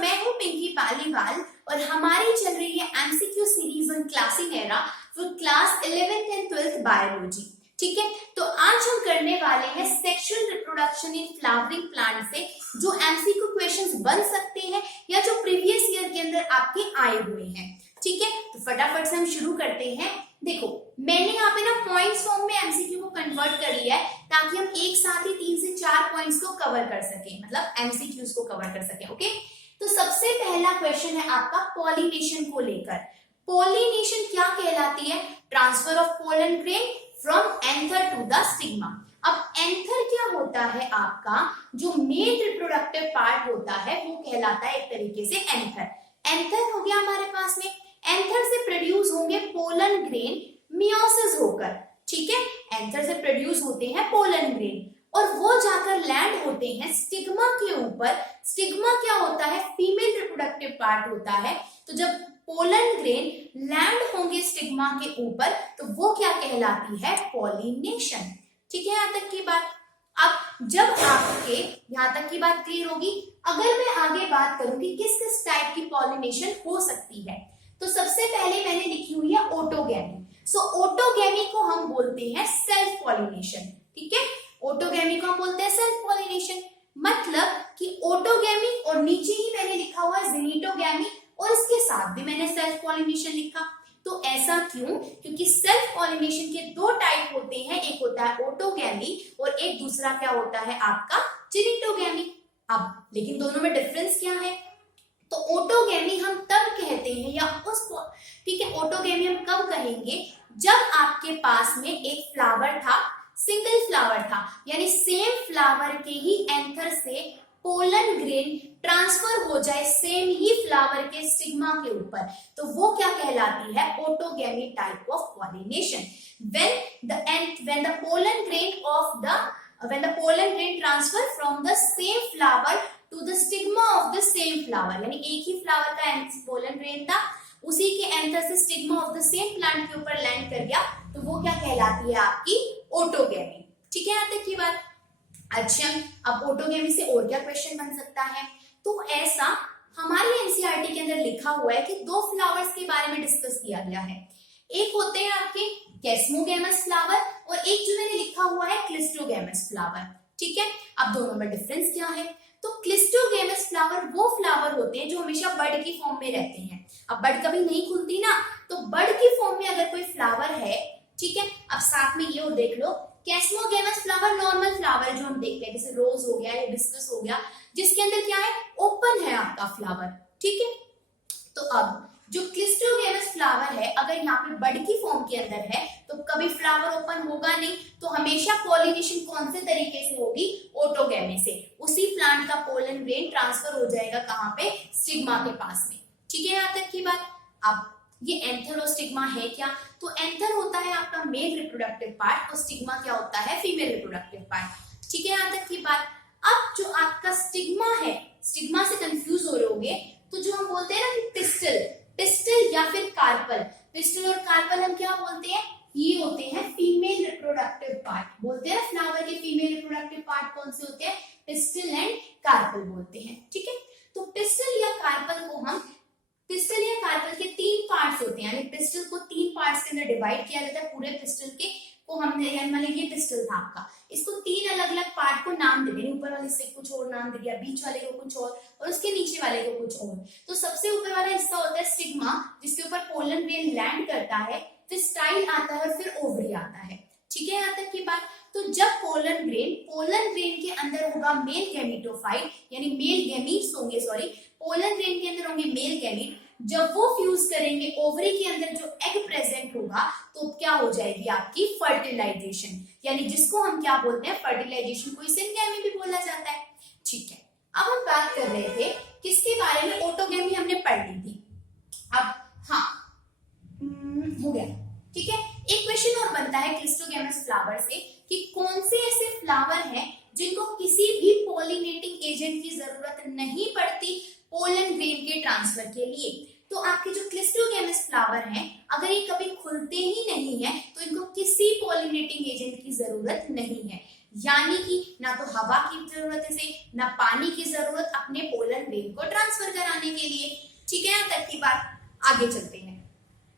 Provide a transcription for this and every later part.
मैं हूं पिंकी पालीवाल और हमारी चल रही है एमसीक्यू सीरीज ऑन क्लासिनेरा for class 11th and 12th biology. ठीक है, तो आज हम करने वाले हैं sexual reproduction in flowering plant से जो एमसीक्यू क्वेश्चंस बन सकते हैं या जो प्रीवियस ईयर के अंदर आपके आए हुए हैं। ठीक है, तो फटाफट से हम शुरू करते हैं। देखो, मैंने यहाँ पे ना पॉइंट्स फॉर्म में एमसीक्यू को कन्वर्ट कर लिया है ताकि हम एक साथ ही 3 से 4 पॉइंट्स को कवर कर सकें, मतलब एमसीक्यूज को कवर कर सकें। ओके, तो सबसे पहला क्वेश्चन है आपका पॉलिनेशन को लेकर। पॉलिनेशन क्या कहलाती है? Transfer of pollen grain from anther to the stigma. अब एंथर क्या होता है? आपका जो मेल रिप्रोडक्टिव पार्ट होता है वो कहलाता है एक तरीके से एंथर। एंथर हो गया हमारे पास में, एंथर से प्रोड्यूस होंगे पोलन ग्रेन मियोसिस होकर। ठीक है, एंथर से प्रोड्यूस होते हैं पोलन ग्रेन और वो जाकर लैंड होते हैं स्टिग्मा के ऊपर। स्टिग्मा क्या होता है? फीमेल रिप्रोडक्टिव पार्ट होता है। तो जब पोलन ग्रेन लैंड होंगे स्टिग्मा के ऊपर तो वो क्या कहलाती है? पॉलिनेशन। ठीक है, यहां तक की बात। अब जब आपके यहां तक की बात क्लियर होगी, अगर मैं आगे बात करूं कि किस किस टाइप की पॉलिनेशन हो सकती है, तो सबसे पहले मैंने लिखी हुई है ऑटोगैमी। सो ऑटोगैमी को हम बोलते हैं सेल्फ पॉलिनेशन। ठीक है, ऑटोगैमी को हम बोलते हैं सेल्फ पॉलिनेशन, मतलब कि ऑटोगैमी और नीचे ही मैंने लिखा हुआ है जेनिटोगैमी और इसके साथ भी मैंने सेल्फ पॉलिनेशन लिखा। तो ऐसा क्यों? क्योंकि सेल्फ पॉलिनेशन के 2 टाइप होते हैं, एक होता है ऑटोगैमी और एक दूसरा क्या होता है आपका जेनिटोगैमी। अब लेकिन दोनों में डिफरेंस क्या है? तो ऑटोगैमी हम तब कहते हैं या उसको, ठीक है, ऑटोगैमी हम कब कहेंगे? जब आपके पास में एक फ्लावर था, सिंगल फ्लावर था, यानी सेम फ्लावर के ही एंथर से पोलन ग्रेन ट्रांसफर हो जाए सेम ही फ्लावर के स्टिग्मा के ऊपर, तो वो क्या कहलाती है? Autogamy type of pollination. when the pollen grain transfer from the same flower to the stigma of the same flower, यानी एक ही फ्लावर का पोलन ग्रेन था, उसी के एंथर से stigma of the same plant के ऊपर लैंड कर गया, तो वो क्या कहलाती है? आपकी ऑटोगैमी। ठीक है, यहां तक की बात। अच्छा, अब ऑटोगैमी से और क्या क्वेश्चन बन सकता है? तो ऐसा हमारी एनसीईआरटी के अंदर लिखा हुआ है कि 2 फ्लावर्स के बारे में डिस्कस किया गया है। एक होते हैं आपके कैस्मोगैमस फ्लावर और एक जो मैंने लिखा हुआ है क्लिस्टोगैमस फ्लावर। ठीक है, अब दोनों में डिफरेंस क्या है? तो क्लिस्टोगैमस फ्लावर वो फ्लावर होते हैं जो हमेशा बड की फॉर्म में रहते हैं। अब बड कभी नहीं खुलती ना, तो बड की फॉर्म में अगर कोई फ्लावर है, ठीक है, अब साथ में ये और देख लो, कैस्मोगैमस फ्लावर नॉर्मल फ्लावर जो हम देखते हैं, जैसे रोज हो गया, हिबिस्कस हो गया, जिसके अंदर क्या है? ओपन है आपका फ्लावर। ठीक है, तो अब जो क्लिस्टोगैमस फ्लावर है, अगर यहाँ पे बड की फॉर्म के अंदर है तो कभी फ्लावर ओपन होगा नहीं, तो हमेशा पॉलिनेशन कौन से तरीके से होगी? ऑटोगैमी से। उसी प्लांट का पोलन ग्रेन ट्रांसफर हो जाएगा कहाँ पे? स्टिग्मा के पास में। ठीक है, यहाँ तक की बात। अब ये एंथर और स्टिग्मा है क्या? तो एंथर होता है आपका मेल रिप्रोडक्टिव पार्ट और स्टिग्मा क्या होता है? Female reproductive part. ठीक है, यहाँ तक की बात। अब जो आपका स्टिग्मा है, स्टिग्मा से कंफ्यूज हो रहे होंगे, तो जो हम बोलते हैं ना कि पिस्टल, पिस्टल या फिर कार्पल, पिस्टल और कार्पल हम क्या बोलते हैं? ये होते हैं फीमेल रिप्रोडक्टिव पार्ट। बोलते हैं फ्लावर के फीमेल रिप्रोडक्टिव पार्ट कौन से होते हैं? पिस्टल एंड कार्पल बोलते हैं। ठीक है, तो पिस्टल या कार्पल को हम, पिस्टल या कार्पल के 3 पार्ट्स होते हैं, यानी पिस्टल को 3 पार्ट्स के अंदर डिवाइड किया जाता है। पूरे पिस्टल के को हमने, मतलब ये पिस्टल था आपका, इसको 3 अलग अलग पार्ट को नाम दे दिए। ऊपर वाले से कुछ और नाम दे दिया, बीच वाले को कुछ और उसके नीचे वाले को कुछ और। तो सबसे ऊपर वाला हिस्सा होता है स्टिग्मा, जिसके ऊपर पोलन ग्रेन लैंड करता है, फिर स्टाइल आता है और फिर ओवरी आता है। ठीक है, यहाँ तक की बात। तो जब पोलन ग्रेन के अंदर होगा मेल गैमीटोफाइट, यानी मेल गैमीट्स होंगे, सॉरी, पोलन ग्रेन के अंदर होंगे मेल गैमीट। जब वो फ्यूज करेंगे ओवरी के अंदर, जो एग प्रेजेंट होगा, तो क्या हो जाएगी? आपकी फर्टिलाइजेशन, यानी जिसको हम क्या बोलते हैं? फर्टिलाइजेशन को सिनगैमी भी बोला जाता है। ठीक है, अब हम बात कर रहे थे किसके बारे में? ऑटोगैमी हमने पढ़ ली थी। अब हाँ, हो गया। ठीक है, एक क्वेश्चन और बनता है क्लिस्टोगैमस फ्लावर से कि कौन से ऐसे फ्लावर हैं जिनको किसी भी पॉलिनेटिंग एजेंट की जरूरत नहीं पड़ती पोलन ग्रेन के ट्रांसफर के लिए। तो आपके जो क्लिस्टोगैमस फ्लावर हैं, अगर ये कभी खुलते ही नहीं है तो इनको किसी पॉलिनेटिंग एजेंट की जरूरत नहीं है। यानी कि ना तो हवा की जरूरत है इसे, ना पानी की जरूरत अपने पोलन ग्रेन को ट्रांसफर कराने के लिए। ठीक है, यहाँ तक की बात। आगे चलते हैं।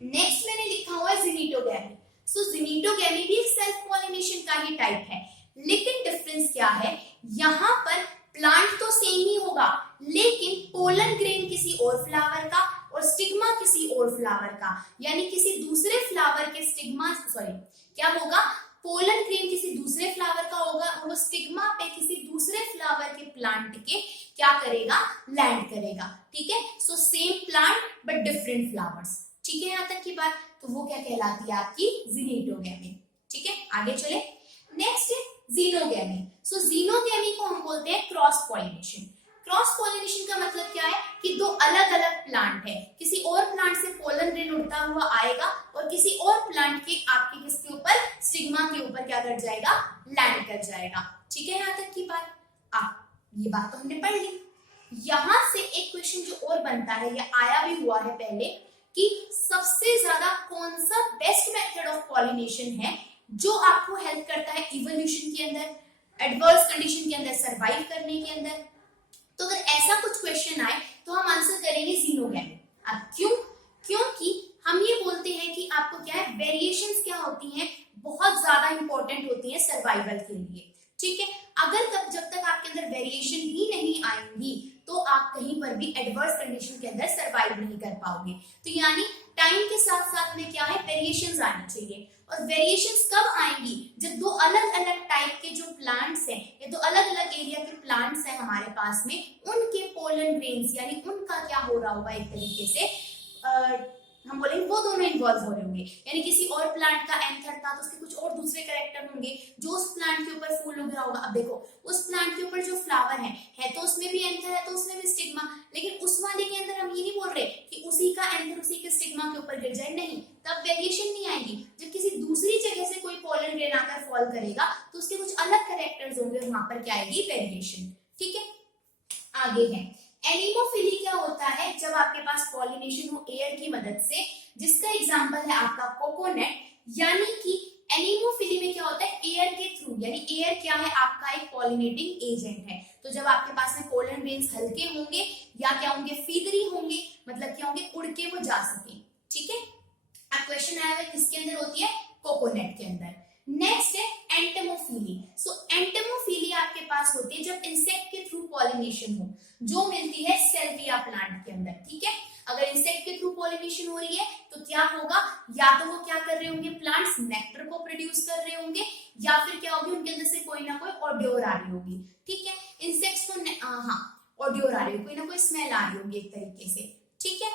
नेक्स्ट मैंने लिखा हुआ है जिनीटोगैमी। सो जिनीटोगैमी भी सेल्फ पॉलिनेशन का ही टाइप है, लेकिन डिफरेंस क्या है, यहाँ पर प्लांट तो सेम ही होगा, लेकिन पोलन ग्रेन किसी और फ्लावर का और स्टिग्मा किसी और फ्लावर का, यानी किसी दूसरे फ्लावर के स्टिग्मा, सॉरी क्या होगा, पोलन ग्रेन किसी दूसरे फ्लावर का होगा और वो स्टिग्मा पे किसी दूसरे फ्लावर के प्लांट के क्या करेगा, लैंड करेगा। ठीक है, so same plant but different flowers. ठीक है, यहाँ तक की बात। तो वो क्या कहलाती है, आपकी जिनीटोगैमी। ठीक है, आगे चले। नेक्स्ट है जीनोगैमी। सो जीनोगैमी को हम बोलते हैं क्रॉस पॉलिनेशन। क्रॉस पॉलिनेशन का मतलब क्या है कि दो अलग अलग प्लांट है, किसी और प्लांट से पोलन ग्रेन उड़ता हुआ आएगा और किसी और प्लांट के आपके किसके ऊपर, स्टिग्मा के ऊपर क्या कर जाएगा, लैंड कर जाएगा। ठीक है, यहाँ तक की बात। ये बात तो हमने पढ़ ली। यहां से एक क्वेश्चन जो और बनता है, या आया भी हुआ है पहले, कि सबसे ज्यादा कौन सा बेस्ट मेथड ऑफ पॉलिनेशन है जो आपको हेल्प करता है इवोल्यूशन के अंदर, एडवर्स कंडीशन के अंदर सरवाइव करने के अंदर। तो अगर ऐसा कुछ क्वेश्चन आए तो हम आंसर करेंगे जीनोगैमी। अब क्यों, क्योंकि हम ये बोलते हैं कि आपको क्या है, वेरिएशंस क्या होती हैं, बहुत ज्यादा इंपॉर्टेंट होती हैं सर्वाइवल के लिए। ठीक है, अगर जब तक आपके अंदर वेरिएशन ही नहीं आएंगी तो आप कहीं पर भी एडवर्स कंडीशन के अंदर सरवाइव नहीं कर पाओगे। तो यानी टाइम के साथ साथ में क्या है, वेरिएशंस आनी चाहिए। और वेरिएशंस कब आएंगी, जब दो अलग अलग टाइप के जो प्लांट्स हैं या दो अलग अलग एरिया के प्लांट्स हैं हमारे पास में, उनके पोलन ग्रेन्स यानी उनका क्या हो रहा होगा, एक तरीके से हम बोलेंगे वो दोनों इन्वॉल्व हो रहे होंगे। यानी किसी और प्लांट का एंथर था तो उसके कुछ और दूसरे कैरेक्टर होंगे जो उस प्लांट के ऊपर फूल उग रहा होगा। अब देखो उस प्लांट के ऊपर जो फ्लावर है तो उसमें भी एंथर है, तो उसमें भी स्टिग्मा, लेकिन उस वाले के अंदर हम ये नहीं बोल रहे कि उसी का एंथर उसी के स्टिग्मा के ऊपर गिर जाए, नहीं, तब वेरिएशन नहीं आएगी। जब किसी दूसरी जगह से कोई पोलन ग्रेन आकर फॉल करेगा तो उसके कुछ अलग कैरेक्टर्स होंगे, वहां पर क्या आएगी, वेरिएशन। ठीक है, आगे है एनीमोफिली। क्या होता है, जब आपके पास पॉलिनेशन हो एयर की मदद से, जिसका एग्जांपल है आपका कोकोनट। यानी कि एनीमोफिली में क्या होता है, एयर के थ्रू, यानी एयर क्या है, आपका एक पॉलिनेटिंग एजेंट है। तो जब आपके पास में पोलन ग्रेन्स हल्के होंगे या क्या होंगे, फीदरी होंगे, मतलब क्या होंगे, उड़ के वो जा सके। ठीक है, अब क्वेश्चन आया है किसके अंदर होती है, कोकोनट के अंदर। नेक्स्ट है एंटेमोफिली। सो एंटेमोफिली आपके पास होती है जब इंसेक्ट के थ्रू पॉलिनेशन हो, जो मिलती है सेल्विया प्लांट के अंदर। ठीक है, अगर इंसेक्ट के थ्रू पॉलिनेशन हो रही है तो क्या होगा, या तो वो क्या कर रहे होंगे, प्लांट्स नेक्टर को प्रोड्यूस कर रहे होंगे, या फिर क्या होगी, उनके अंदर से कोई ना कोई ऑडियोर आ रही होगी। ठीक है, इंसेक्ट्स को ऑडियोर आ रही होगी, कोई ना कोई स्मेल आ रही होगी एक तरीके से। ठीक है,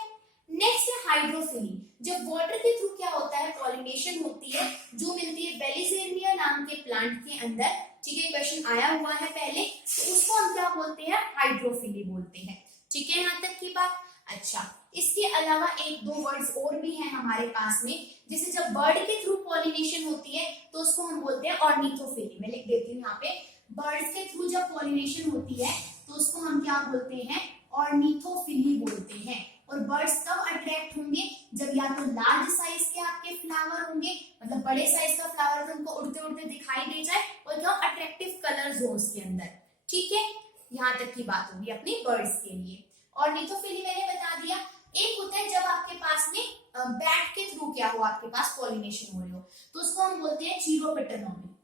नेक्स्ट है हाइड्रोफिली। जब वाटर के थ्रू क्या होता है, पॉलिनेशन होती है, जो मिलती है बेलिसेरिया नाम के प्लांट के अंदर। ठीक है, क्वेश्चन आया हुआ है पहले, तो उसको हम क्या बोलते हैं, हाइड्रोफिली बोलते हैं। ठीक है, यहाँ तक की बात। अच्छा, इसके अलावा एक दो वर्ड्स और भी हैं हमारे पास में, जैसे जब बर्ड के थ्रू पॉलिनेशन होती है तो उसको हम बोलते हैं ऑर्निथोफिली। मैं लिख देती हूँ यहाँ पे, बर्ड्स के थ्रू जब पॉलिनेशन होती है तो उसको हम क्या बोलते हैं, ऑर्निथोफिली बोलते हैं। और बर्ड्स कब अट्रैक्ट होंगे, जब या तो लार्ज साइज के आपके फ्लावर होंगे, मतलब बड़े साइज का फ्लावर तो उनको उड़ते उड़ते दिखाई दे जाए, और क्या अट्रैक्टिव कलर्स हो उसके अंदर। ठीक है, यहाँ तक की बात होगी अपनी बर्ड्स के लिए। और निथोफिली मैंने बता दिया। एक होता है जब आपके पास में बैट के थ्रू क्या हो, आपके पास पॉलिनेशन हो रही हो, तो उसको हम बोलते हैं चीरोपेटोनॉमी।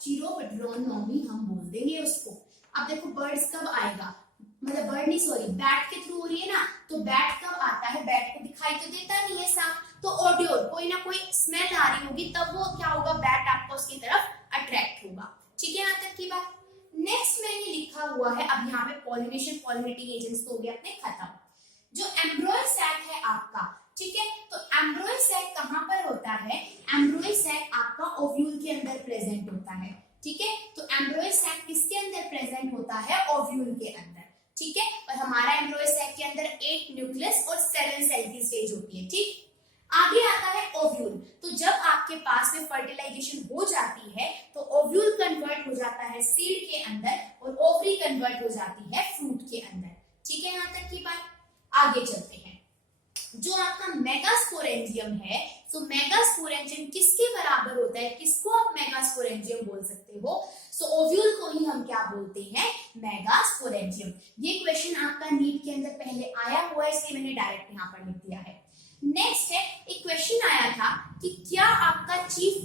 चीरोपेटोनॉमी हम बोल देंगे उसको। अब देखो बर्ड्स कब आएगा, मतलब बर्ड नहीं, सॉरी, बैट के थ्रू हो रही है ना, तो बैट कब आता है, बैट को दिखाई तो देता नहीं है साफ, तो ऑडियो, कोई ना कोई स्मेल आ रही होगी, तब वो क्या होगा, बैट आपको उसकी तरफ अट्रैक्ट होगा। ठीक है, यहाँ तक की बात। नेक्स्ट मैंने लिखा हुआ है, अब यहाँ पे पॉलिनेशन पॉलिनेटिंग एजेंट्स तो हो गए अपने खत्म। जो एम्ब्रॉय सैक है आपका, ठीक है, तो एम्ब्रॉय सैक कहाँ पर होता है, एम्ब्रॉय सैक आपका ओव्यूल के अंदर प्रेजेंट होता है। ठीक है, तो एम्ब्रॉय सैक किसके अंदर प्रेजेंट होता है, ओव्यूल के अंदर। ठीक है, और हमारा एम्ब्रॉय सैक के अंदर 8 न्यूक्लियस और 7 सेल की स्टेज होती है। ठीक, आगे आता है ओव्यूल। तो जब आपके पास में फर्टिलाइजेशन हो जाती है तो ओव्यूल कन्वर्ट हो जाता है सीड के अंदर और ओवरी कन्वर्ट हो जाती है फ्रूट के अंदर। ठीक है, यहाँ तक की बात। आगे चलते हैं। जो आपका मेगास्पोरेंजियम है, सो मेगास्पोरेंजियम किसके बराबर होता है, किसको आप मेगास्पोरेंजियम बोल सकते हो, सो ओव्यूल को ही हम क्या बोलते हैं, मेगास्पोरेंजियम। ये क्वेश्चन आपका नीट के अंदर पहले आया हुआ है, इसलिए मैंने डायरेक्ट यहाँ पर लिख दिया है। नेक्स्ट है, एक क्वेश्चन आया था कि क्या आपका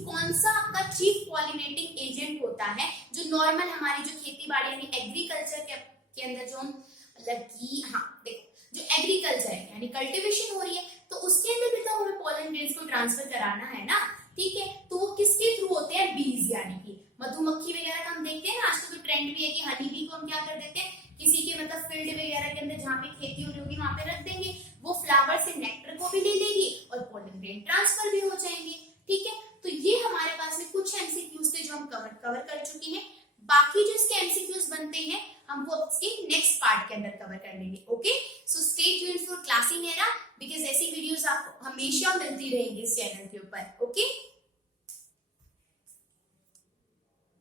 कौन सा आपका चीफ पॉलिनेटिंग एजेंट होता है, जो नॉर्मल हमारी जो खेती बाड़ी यानी एग्रीकल्चर के अंदर जो हम मतलब कि हाँ देखो जो एग्रीकल्चर है यानी कल्टीवेशन हो रही है, तो उसके अंदर भी तो हमें पोलन ग्रेन्स को ट्रांसफर कराना है ना, ठीक है, तो वो किसके थ्रू होते हैं, बीज यानी कि मधुमक्खी वगैरह का हम देखते हैं ना, आजकल तो ट्रेंड भी है कि हनी बी को हम क्या कर देते हैं, किसी के मतलब फील्ड वगैरह के अंदर जहाँ पे खेती हो रही होगी वहां पे रख देंगे, वो फ्लावर से नेक्टर को भी ले लेगी और पोलन ग्रेन ट्रांसफर भी हो जाएंगे, ठीक है। तो ये हमारे पास में कुछ एमसीक्यूज थे जो हम कवर कर चुके हैं, बाकी जो इसके एमसीक्यूज बनते हैं हम वो इसके नेक्स्ट पार्ट के अंदर कवर कर लेंगे। Okay, so stay tuned for classing era, because ऐसी वीडियोस आपको हमेशा मिलती रहेंगी इस चैनल के ऊपर। ओके।